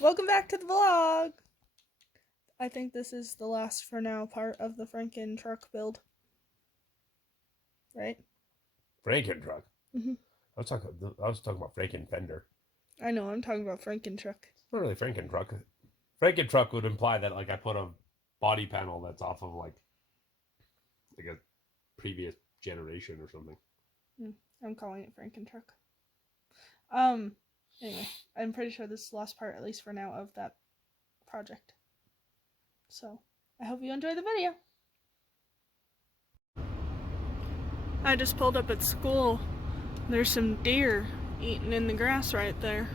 Welcome back to the vlog! I think this is the last for now part of the Franken truck build. Right? Franken truck? Mm-hmm. I was talking about Franken fender. I know, I'm talking about Franken truck. It's not really Franken truck. Franken truck would imply that I put a body panel that's off of like a previous generation or something. I'm calling it Franken truck. Anyway, I'm pretty sure this is the last part, at least for now, of that project. So, I hope you enjoy the video. I just pulled up at school. There's some deer eating in the grass right there.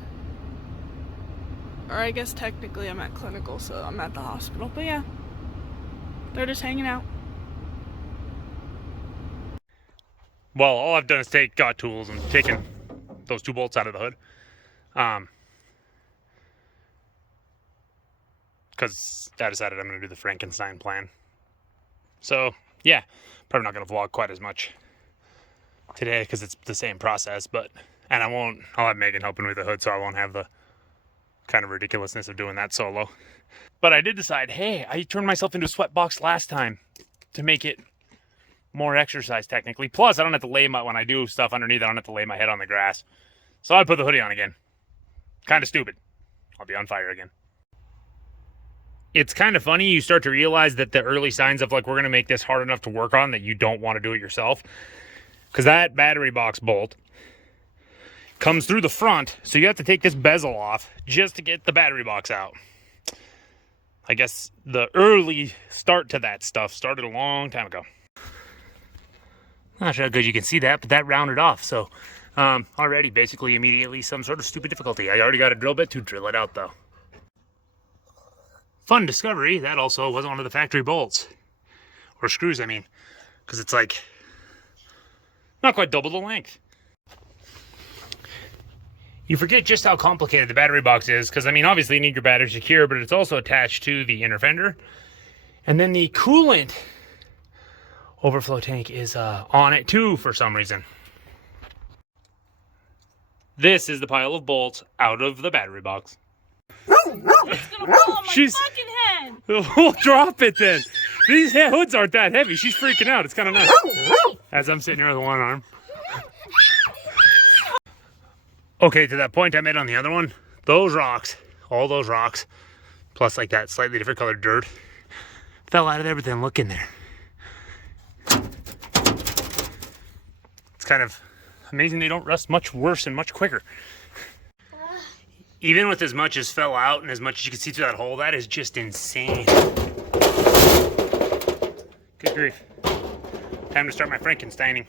Or I guess technically I'm at clinical, so I'm at the hospital. But yeah, they're just hanging out. Well, all I've done is take tools and taken those 2 bolts out of the hood. Because I decided I'm going to do the Frankenstein plan. So, yeah, probably not going to vlog quite as much today because it's the same process, and I'll have Megan helping with the hood, so I won't have the kind of ridiculousness of doing that solo. But I did decide, hey, I turned myself into a sweatbox last time to make it more exercise technically. Plus, I don't have to when I do stuff underneath, I don't have to lay my head on the grass. So I put the hoodie on again. Kind of stupid. I'll be on fire again. It's kind of funny. You start to realize that the early signs of we're going to make this hard enough to work on that you don't want to do it yourself. Because that battery box bolt comes through the front. So you have to take this bezel off just to get the battery box out. I guess the early start to that stuff started a long time ago. Not sure how good you can see that, but that rounded off. So already basically immediately some sort of stupid difficulty. I already got a drill bit to drill it out though. Fun discovery, that also wasn't one of the factory bolts. Or screws, I mean. Because it's not quite double the length. You forget just how complicated the battery box is. Because, obviously you need your battery secure, but it's also attached to the inner fender. And then the coolant overflow tank is on it too for some reason. This is the pile of bolts out of the battery box. It's gonna fall on my fucking head! We'll drop it then. These hoods aren't that heavy. She's freaking out. It's kind of nice. As I'm sitting here with one arm. Okay, to that point I made on the other one, those rocks, all those rocks, plus that slightly different colored dirt, fell out of there, but then look in there. It's kind of amazing they don't rust much worse and much quicker. Even with as much as fell out and as much as you can see through that hole, that is just insane. Good grief. Time to start my Frankensteining.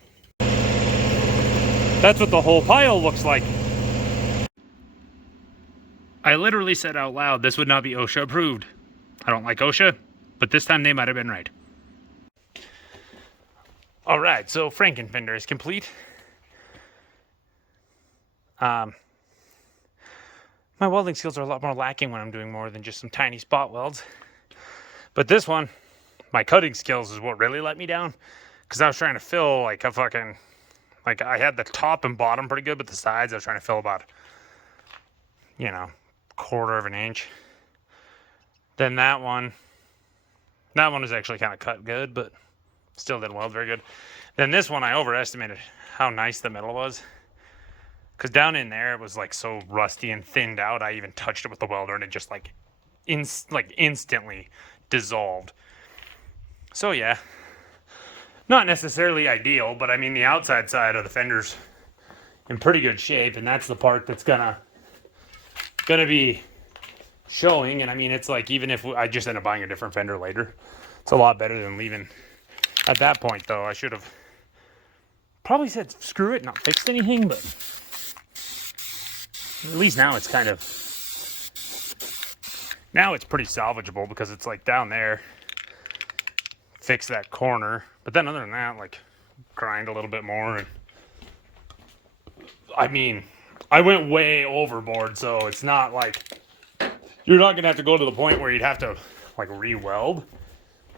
That's what the whole pile looks like. I literally said out loud, this would not be OSHA approved. I don't like OSHA, but this time they might have been right. All right, so Frankenfender is complete. My welding skills are a lot more lacking when I'm doing more than just some tiny spot welds. But this one, my cutting skills is what really let me down. Because I was trying to fill I had the top and bottom pretty good, but the sides I was trying to fill about, quarter of an inch. Then that one was actually kind of cut good, but still didn't weld very good. Then this one, I overestimated how nice the metal was. Because down in there, it was so rusty and thinned out. I even touched it with the welder and it just instantly dissolved. So yeah, not necessarily ideal, but the outside side of the fender's in pretty good shape, and that's the part that's gonna be showing. And it's even if I just end up buying a different fender later, it's a lot better than leaving. At that point though, I should have probably said screw it, not fixed anything, but at least now it's pretty salvageable because it's down there, fix that corner. But then other than that, grind a little bit more. And I went way overboard, so it's not you're not going to have to go to the point where you'd have to re-weld.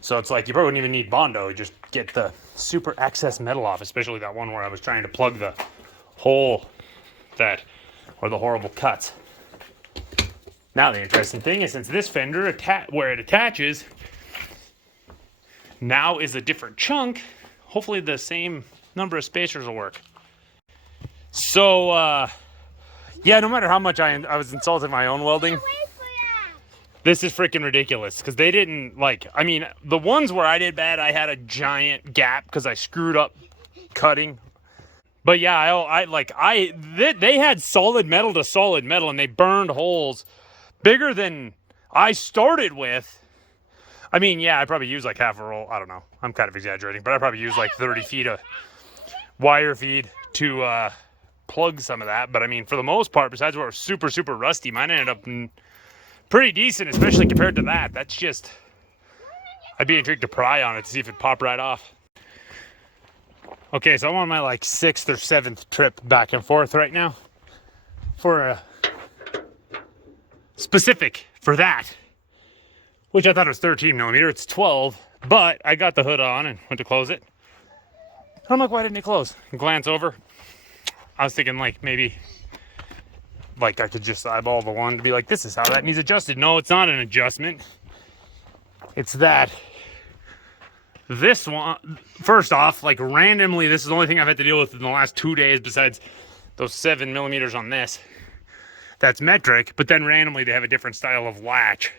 So it's you probably wouldn't even need Bondo. You just get the super excess metal off, especially that one where I was trying to plug the hole or the horrible cuts. Now the interesting thing is, since this fender where it attaches now is a different chunk, hopefully the same number of spacers will work. So yeah, no matter how much I was insulting my own welding, this is freaking ridiculous because they didn't like, I mean, the ones where I did bad, I had a giant gap because I screwed up cutting. But yeah, they had solid metal to solid metal, and they burned holes bigger than I started with. I mean, yeah, I probably used like half a roll. I don't know. I'm kind of exaggerating, but I probably used like 30 feet of wire feed to plug some of that. But I mean, for the most part, besides where it was super, super rusty, mine ended up pretty decent, especially compared to that. That's just, I'd be intrigued to pry on it to see if it popped right off. Okay, so I'm on my like 6th or 7th trip back and forth right now for a specific for that, which I thought was 13 millimeter. It's 12, but I got the hood on and went to close it. I'm like, why didn't it close? And glance over. I was thinking like maybe like I could just eyeball the one to be like, this is how that needs adjusted. No, it's not an adjustment. It's that this one, first off, like randomly, this is the only thing I've had to deal with in the last 2 days besides those 7 millimeters on this. That's metric, but then randomly they have a different style of latch.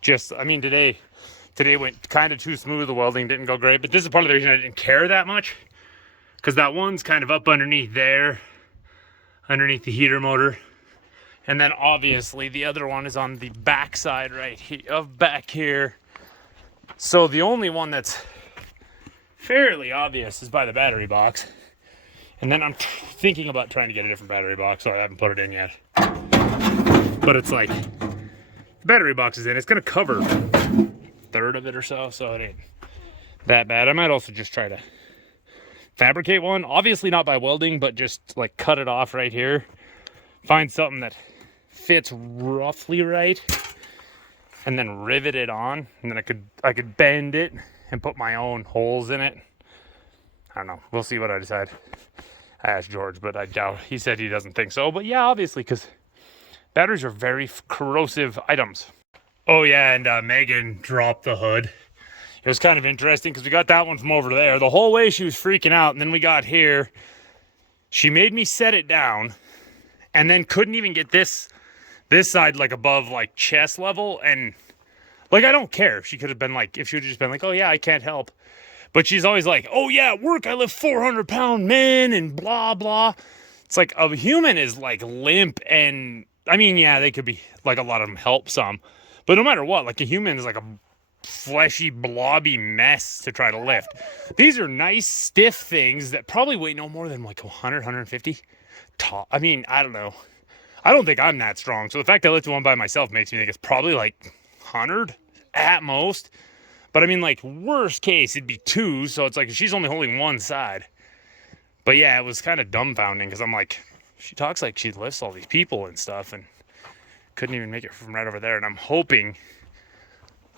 Just, I mean, today went kind of too smooth. The welding didn't go great, but this is part of the reason I didn't care that much, because that one's kind of up underneath there, underneath the heater motor, and then obviously the other one is on the back side right here, back here. So the only one that's fairly obvious is by the battery box, and then I'm thinking about trying to get a different battery box, so I haven't put it in yet. But it's like, the battery box is in, it's gonna cover a third of it or so it ain't that bad. I might also just try to fabricate one, obviously not by welding, but just like cut it off right here, find something that fits roughly right, and then rivet it on, and then I could bend it and put my own holes in it. I don't know, we'll see what I decide. I asked George, but I doubt, he said he doesn't think so. But yeah, obviously, because batteries are very corrosive items. Oh yeah, and Megan dropped the hood. It was kind of interesting because we got that one from over there. The whole way she was freaking out, and then we got here. She made me set it down, and then couldn't even get this side like above like chest level. And like, I don't care. She could have been like, if she would have just been like, oh yeah, I can't help. But she's always like, oh yeah, at work I lift 400-pound men and blah blah. It's like a human is like limp, and I mean, yeah, they could be like, a lot of them help some, but no matter what, like a human is like a fleshy, blobby mess to try to lift. These are nice, stiff things that probably weigh no more than like 100, 150. I mean, I don't know. I don't think I'm that strong. So the fact that I lifted one by myself makes me think it's probably like 100 at most. But I mean, like, worst case, it'd be 2. So it's like she's only holding one side. But yeah, it was kind of dumbfounding because I'm like, she talks like she lifts all these people and stuff and couldn't even make it from right over there. And I'm hoping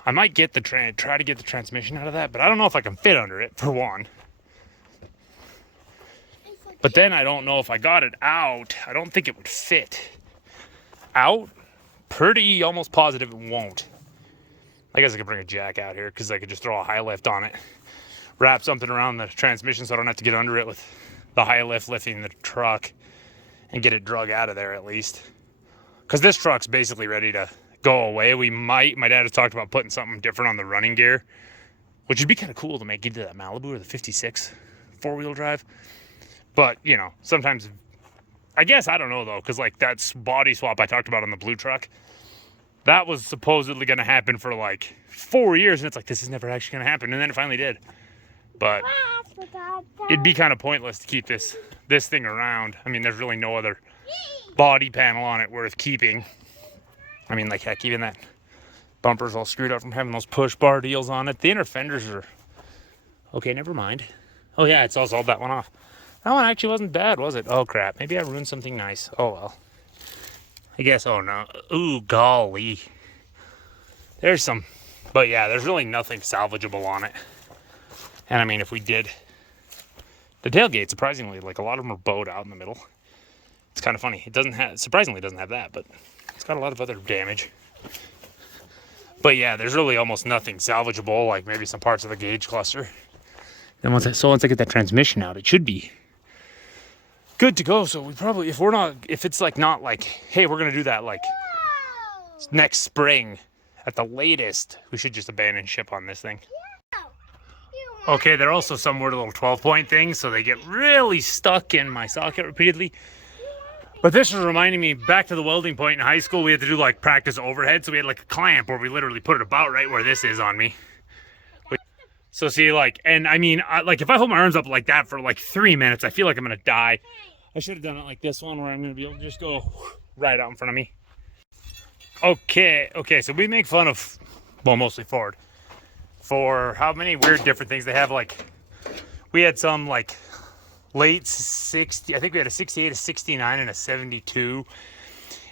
I might get try to get the transmission out of that, but I don't know if I can fit under it, for one. But then I don't know if I got it out, I don't think it would fit. Out? Pretty almost positive it won't. I guess I could bring a jack out here because I could just throw a high lift on it. Wrap something around the transmission so I don't have to get under it with the high lift lifting the truck and get it drug out of there at least. Because this truck's basically ready to go away. My dad has talked about putting something different on the running gear, which would be kind of cool to make either that Malibu or the 56 4-wheel drive. But, you know, sometimes, I guess, I don't know though, because like that body swap I talked about on the blue truck, that was supposedly going to happen for like 4 years, and it's like, this is never actually going to happen, and then it finally did. But it'd be kind of pointless to keep this thing around. I mean, there's really no other body panel on it worth keeping. I mean, like, heck, even that bumper's all screwed up from having those push bar deals on it. The inner fenders are okay. Never mind. Oh yeah, it's all sold that one off. That one actually wasn't bad, was it? Oh crap, maybe I ruined something nice. Oh well, I guess. Oh no. Ooh, golly, there's some, but yeah, there's really nothing salvageable on it. And I mean, if we did the tailgate, surprisingly, like a lot of them are bowed out in the middle. It's kind of funny. It doesn't have, surprisingly doesn't have that, but got a lot of other damage. But yeah, there's really almost nothing salvageable, like maybe some parts of the gauge cluster. Then once I get that transmission out, it should be good to go. So we probably, if it's like not like, hey, we're gonna do that like next spring at the latest, we should just abandon ship on this thing. Okay, they're also some weird little 12-point things, so they get really stuck in my socket repeatedly. But this was reminding me, back to the welding point in high school, we had to do like practice overhead, so we had like a clamp where we literally put it about right where this is on me. So see, like, and I mean, like if I hold my arms up like that for like 3 minutes, I feel like I'm gonna die. I should have done it like this one where I'm gonna be able to just go right out in front of me. Okay, so we make fun of, well, mostly Ford, for how many weird different things they have. Like, we had some like late 60, I think we had a 68, a 69, and a 72.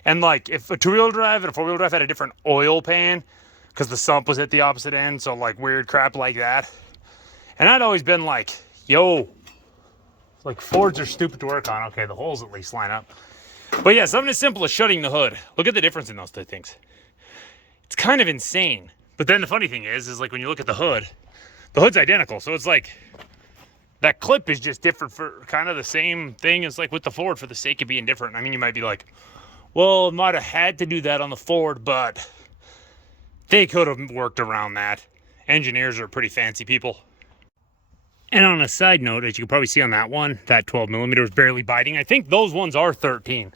And like, if a two-wheel drive and a four-wheel drive had a different oil pan, because the sump was at the opposite end, so like weird crap like that. And I'd always been like, yo, like Fords are stupid to work on. Okay, the holes at least line up. But yeah, something as simple as shutting the hood. Look at the difference in those two things. It's kind of insane. But then the funny thing is like when you look at the hood's identical. So it's like, that clip is just different for kind of the same thing as like with the Ford for the sake of being different. I mean, you might be like, well, might have had to do that on the Ford, but they could have worked around that. Engineers are pretty fancy people. And on a side note, as you can probably see on that one, that 12mm was barely biting. I think those ones are 13.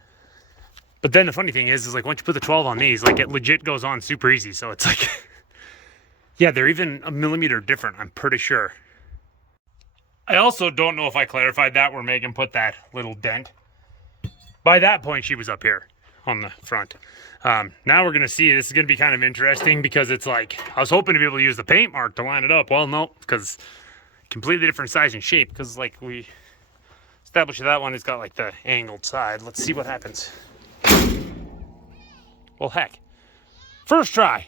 But then the funny thing is like once you put the 12 on these, like it legit goes on super easy. So it's like, yeah, they're even a millimeter different, I'm pretty sure. I also don't know if I clarified that where Megan put that little dent. By that point, she was up here on the front. Now we're going to see, this is going to be kind of interesting because it's like, I was hoping to be able to use the paint mark to line it up. Well, no, because completely different size and shape, because like we established that one has got like the angled side. Let's see what happens. Well, heck, first try.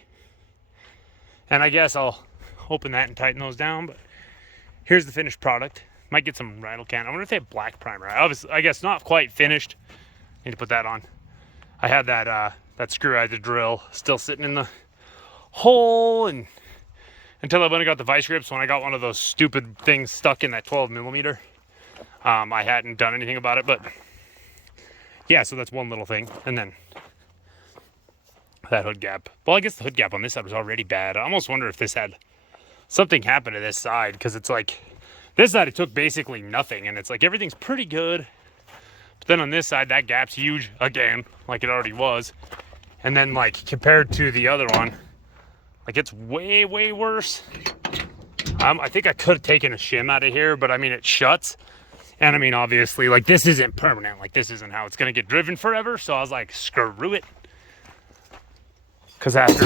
And I guess I'll open that and tighten those down, but here's the finished product. Might get some rattle can. I wonder if they have black primer. Obviously, I guess not quite finished. Need to put that on. I had that that screw I had to drill still sitting in the hole, and until I went and got the vice grips, when I got one of those stupid things stuck in that 12mm, I hadn't done anything about it. But yeah, so that's one little thing. And then that hood gap. Well, I guess the hood gap on this side was already bad. I almost wonder if this had something happen to this side, because it's like this side it took basically nothing, and it's like everything's pretty good. But then on this side, that gap's huge again, like it already was. And then like compared to the other one, like it's way worse. I think I could have taken a shim out of here, but I mean it shuts, and I mean obviously like this isn't permanent, like this isn't how it's gonna get driven forever. So I was like, screw it, because after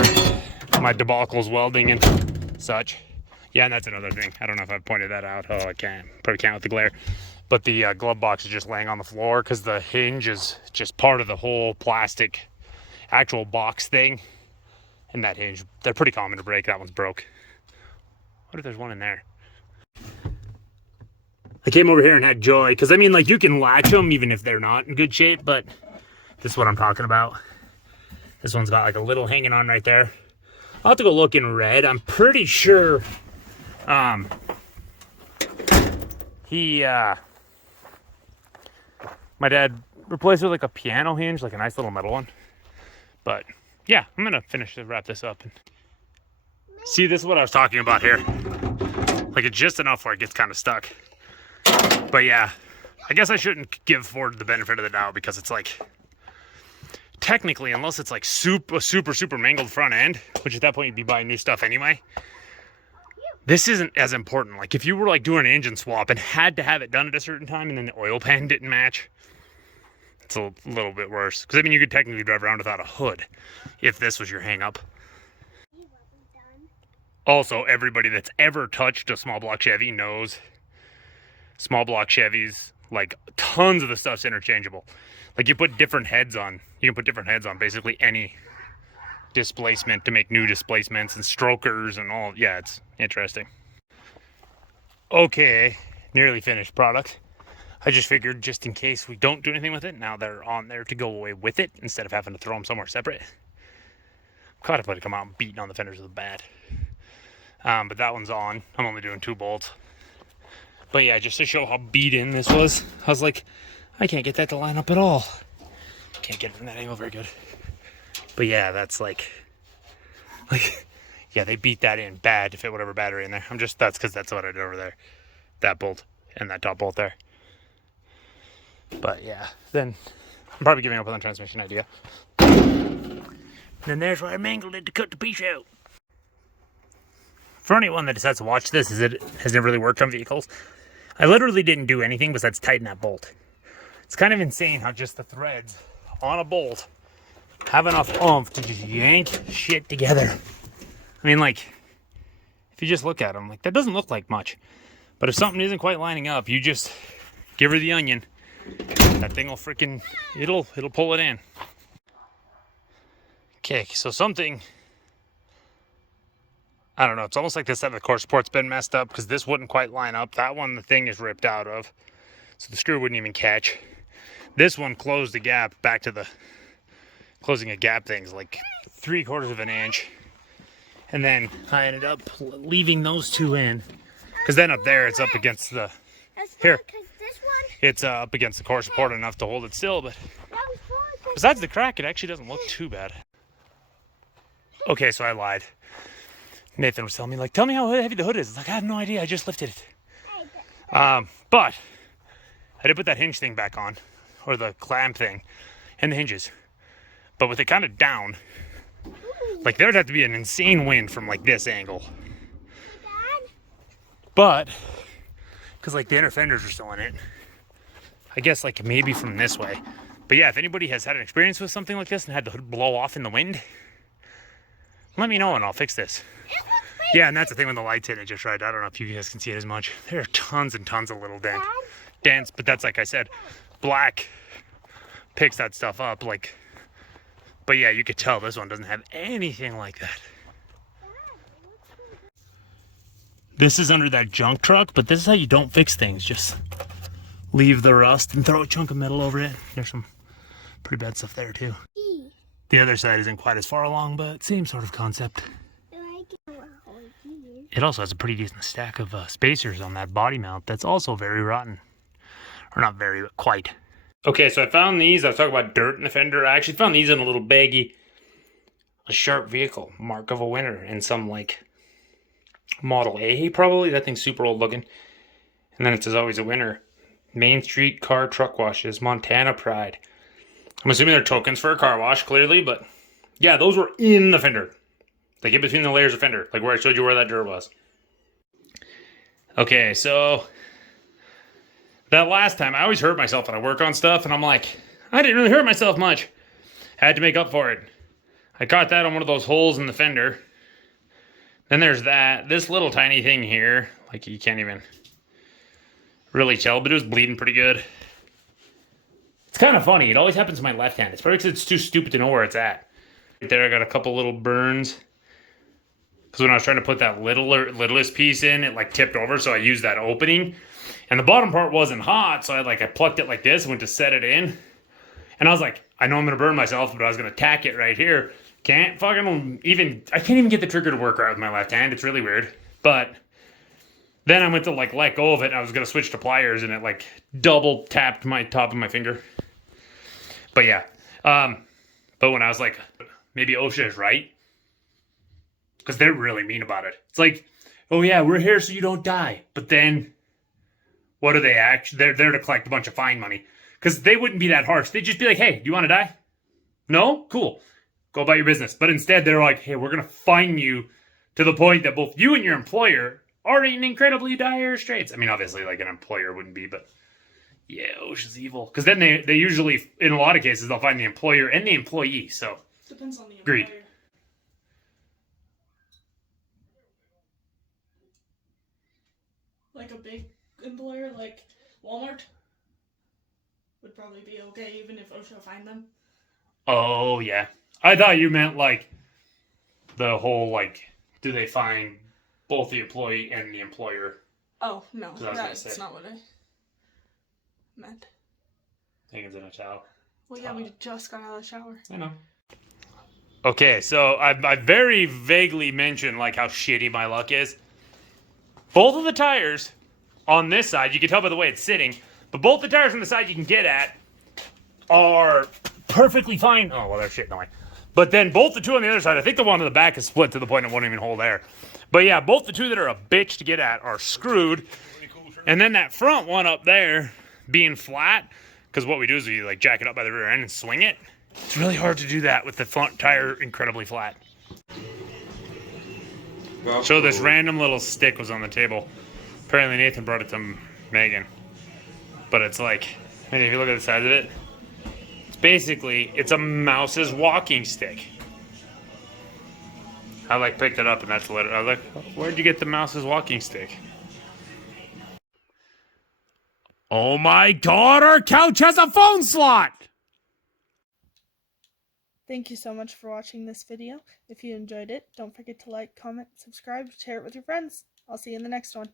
my debacles welding and such. Yeah, and that's another thing. I don't know if I've pointed that out. Oh, I can't. Probably can't with the glare. But the glove box is just laying on the floor because the hinge is just part of the whole plastic actual box thing. And that hinge, they're pretty common to break. That one's broke. What if there's one in there? I came over here and had joy because, I mean, like, you can latch them even if they're not in good shape, but this is what I'm talking about. This one's got like a little hanging on right there. I'll have to go look in red. I'm pretty sure my dad replaced it with like a piano hinge, like a nice little metal one. But yeah, I'm gonna finish to wrap this up. And see, this is what I was talking about here. Like it's just enough where it gets kind of stuck. But yeah, I guess I shouldn't give Ford the benefit of the doubt, because it's like, technically, unless it's like super mangled front end, which at that point you'd be buying new stuff anyway, this isn't as important. Like if you were like doing an engine swap and had to have it done at a certain time and then the oil pan didn't match, it's a little bit worse. Because I mean, you could technically drive around without a hood if this was your hang up. Also, everybody that's ever touched a small block Chevy knows small block Chevys, like tons of the stuff's interchangeable. Like you put different heads on, you can put different heads on basically any displacement to make new displacements and strokers and all. Yeah, it's interesting. Okay, nearly finished product. I just figured just in case we don't do anything with it, now they're on there to go away with it instead of having to throw them somewhere separate. Contemplated come out and beating on the fenders with a bat. But that one's on. I'm only doing 2 bolts. But yeah, just to show how beat in this was, I was like, I can't get that to line up at all. Can't get it from that angle very good. But yeah, that's like, yeah, they beat that in bad to fit whatever battery in there. That's because that's what I did over there. That bolt and that top bolt there. But yeah, then I'm probably giving up on the transmission idea. And then there's where I mangled it to cut the piece out. For anyone that decides to watch this, it has never really worked on vehicles. I literally didn't do anything besides tighten that bolt. It's kind of insane how just the threads on a bolt have enough oomph to just yank shit together. I mean, like, if you just look at them, like, that doesn't look like much. But if something isn't quite lining up, you just give her the onion. That thing will freaking, it'll pull it in. Okay, so something, I don't know, it's almost like this side of the core support's been messed up because this wouldn't quite line up. That one, the thing is ripped out of, so the screw wouldn't even catch. This one closed the gap back to the, closing a gap thing's like 3/4 of an inch. And then I ended up leaving those 2 in because then up there it's up against the, here, it's up against the core support enough to hold it still, but besides the crack, it actually doesn't look too bad. Okay, so I lied. Nathan was telling me, like, tell me how heavy the hood is. Like, I have no idea. I just lifted it. But I did put that hinge thing back on, or the clamp thing, and the hinges. But with it kind of down, like, there'd have to be an insane wind from, like, this angle. But, because, like, the inner fenders are still in it, I guess, like, maybe from this way. But yeah, if anybody has had an experience with something like this and had the hood blow off in the wind, let me know and I'll fix this. Yeah, and that's the thing with the lights in it just right. I don't know if you guys can see it as much. There are tons and tons of little dents, but that's, like I said, black picks that stuff up. Like, but yeah, you could tell this one doesn't have anything like that. This is under that junk truck, but this is how you don't fix things. Just leave the rust and throw a chunk of metal over it. There's some pretty bad stuff there too. The other side isn't quite as far along, but same sort of concept. It also has a pretty decent stack of spacers on that body mount that's also very rotten. Or not very, but quite. Okay, so I found these. I was talking about dirt in the fender. I actually found these in a little baggie. A Sharp vehicle, mark of a winner, and some, like, Model A, probably. That thing's super old looking. And then it says always a winner. Main Street Car Truck Washes, Montana Pride. I'm assuming they're tokens for a car wash, clearly, but yeah, those were in the fender. Like, in between the layers of fender, like where I showed you where that dirt was. Okay, so that last time, I always hurt myself when I work on stuff, and I'm like, I didn't really hurt myself much. I had to make up for it. I caught that on one of those holes in the fender. Then there's that. This little tiny thing here, like, you can't even really tell, but it was bleeding pretty good. It's kind of funny. It always happens to my left hand. It's probably because it's too stupid to know where it's at. Right there, I got a couple little burns. Because when I was trying to put that littlest piece in, it, like, tipped over, so I used that opening. And the bottom part wasn't hot, so I plucked it like this and went to set it in. And I was like, I know I'm going to burn myself, but I was going to tack it right here. I can't even get the trigger to work right with my left hand. It's really weird. But then I went to, like, let go of it, and I was going to switch to pliers, and it, like, double tapped my top of my finger. But yeah. But when I was like, maybe OSHA is right. Because they're really mean about it. It's like, oh yeah, we're here so you don't die. But then, what are they actually? They're there to collect a bunch of fine money. Because they wouldn't be that harsh. They'd just be like, hey, do you want to die? No? Cool. Go about your business. But instead, they're like, hey, we're going to fine you to the point that both you and your employer are in incredibly dire straits. I mean, obviously, like, an employer wouldn't be, but yeah, OSHA's evil. Because then they usually, in a lot of cases, they'll find the employer and the employee. So, Depends on the employer. agreed. Like a big employer like Walmart would probably be okay even if OSHA fined them. Oh, yeah. I thought you meant, like, the whole, like, do they fine both the employee and the employer? Oh, no. That's That's not what I... meant. Megan's in a towel. Well, yeah, we just got out of the shower. I know. Okay, so I very vaguely mentioned like how shitty my luck is. Both of the tires on this side, you can tell by the way it's sitting, but both the tires on the side you can get at are perfectly fine. Oh, well, they're shit in the way. But then both the two on the other side, I think the one on the back is split to the point it won't even hold air. But yeah, both the two that are a bitch to get at are screwed. And then that front one up there being flat, because what we do is we like jack it up by the rear end and swing it. It's really hard to do that with the front tire incredibly flat. So this random little stick was on the table. Apparently Nathan brought it to Megan. But it's like, I mean, if you look at the size of it, it's a mouse's walking stick. I like picked it up and that's what I was like, where'd you get the mouse's walking stick? Oh my god, our couch has a phone slot! Thank you so much for watching this video. If you enjoyed it, don't forget to like, comment, subscribe, share it with your friends. I'll see you in the next one.